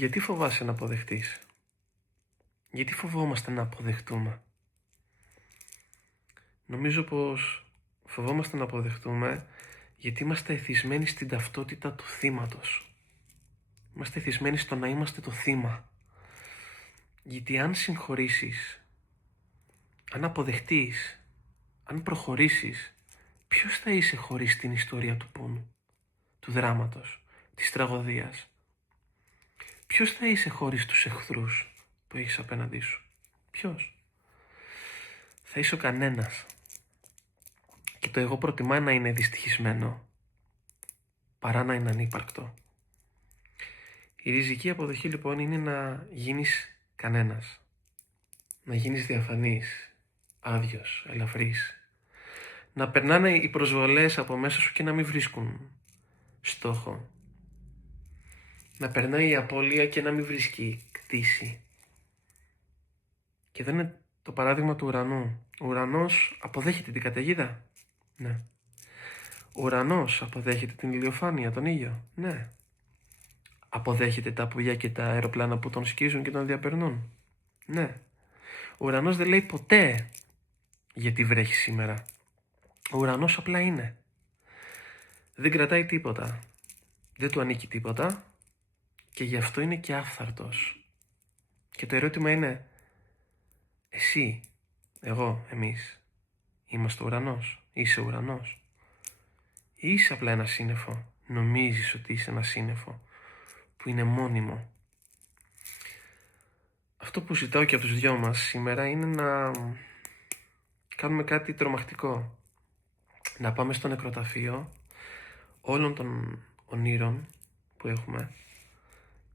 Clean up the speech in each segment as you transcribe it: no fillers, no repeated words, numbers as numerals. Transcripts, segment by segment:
Γιατί φοβάσαι να αποδεχτείς? Γιατί φοβόμαστε να αποδεχτούμε? Νομίζω πως φοβόμαστε να αποδεχτούμε γιατί είμαστε εθισμένοι στην ταυτότητα του θύματος. Είμαστε εθισμένοι στο να είμαστε το θύμα. Γιατί αν συγχωρήσεις, αν αποδεχτείς, αν προχωρήσεις, ποιος θα είσαι χωρίς την ιστορία του πόνου, του δράματος, της τραγωδίας? Ποιος θα είσαι χωρίς τους εχθρούς που έχεις απέναντί σου? Ποιος? Θα είσαι ο κανένας. Και το εγώ προτιμά να είναι δυστυχισμένο παρά να είναι ανύπαρκτο. Η ριζική αποδοχή λοιπόν είναι να γίνεις κανένας. Να γίνεις διαφανής, άδειος, ελαφρύς. Να περνάνε οι προσβολές από μέσα σου και να μην βρίσκουν στόχο. Να περνάει η απώλεια και να μην βρίσκει κτήση. Και εδώ είναι το παράδειγμα του ουρανού. Ο ουρανός αποδέχεται την καταιγίδα. Ναι. Ο ουρανός αποδέχεται την ηλιοφάνεια, τον ήλιο. Ναι. Αποδέχεται τα πουλιά και τα αεροπλάνα που τον σκίζουν και τον διαπερνούν. Ναι. Ο ουρανός δεν λέει ποτέ γιατί βρέχει σήμερα. Ο ουρανός απλά είναι. Δεν κρατάει τίποτα. Δεν του ανήκει τίποτα και γι' αυτό είναι και άφθαρτος. Και το ερώτημα είναι, εσύ, εγώ, εμείς, είμαστε ουρανός, είσαι ουρανός? Ή είσαι απλά ένα σύννεφο, νομίζεις ότι είσαι ένα σύννεφο που είναι μόνιμο? Αυτό που ζητάω και από τους δυο μας σήμερα είναι να κάνουμε κάτι τρομακτικό. Να πάμε στο νεκροταφείο όλων των ονείρων που έχουμε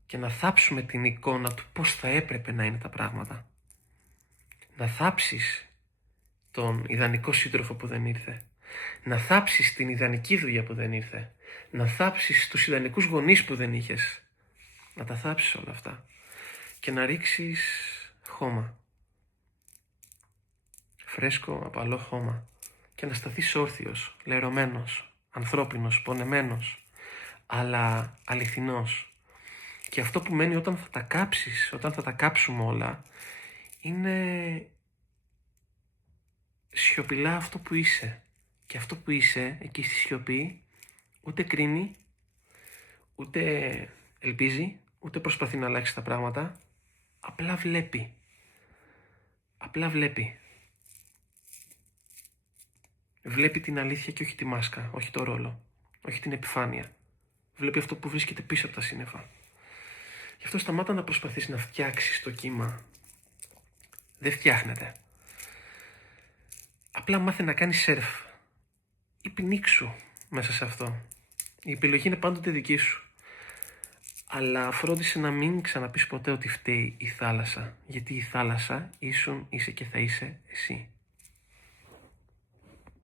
και να θάψουμε την εικόνα του πώς θα έπρεπε να είναι τα πράγματα. Να θάψεις τον ιδανικό σύντροφο που δεν ήρθε. Να θάψεις την ιδανική δουλειά που δεν ήρθε. Να θάψεις τους ιδανικούς γονείς που δεν είχες. Να τα θάψεις όλα αυτά. Και να ρίξεις χώμα. Φρέσκο, απαλό χώμα. Και να σταθείς όρθιος, λερωμένος, ανθρώπινος, πονεμένος, αλλά αληθινός. Και αυτό που μένει όταν θα τα κάψεις, όταν θα τα κάψουμε όλα, είναι σιωπηλά αυτό που είσαι. Και αυτό που είσαι εκεί στη σιωπή ούτε κρίνει, ούτε ελπίζει, ούτε προσπαθεί να αλλάξει τα πράγματα. Απλά βλέπει. Απλά βλέπει. Βλέπει την αλήθεια και όχι τη μάσκα, όχι το ρόλο, όχι την επιφάνεια. Βλέπει αυτό που βρίσκεται πίσω από τα σύννεφα. Γι' αυτό σταμάτα να προσπαθείς να φτιάξεις το κύμα. Δεν φτιάχνεται. Απλά μάθε να κάνεις σερφ. Ή πνίξου μέσα σε αυτό. Η επιλογή είναι πάντοτε δική σου. Αλλά φρόντισε να μην ξαναπείς ποτέ ότι φταίει η θάλασσα. Γιατί η θάλασσα ήσουν, είσαι και θα είσαι εσύ.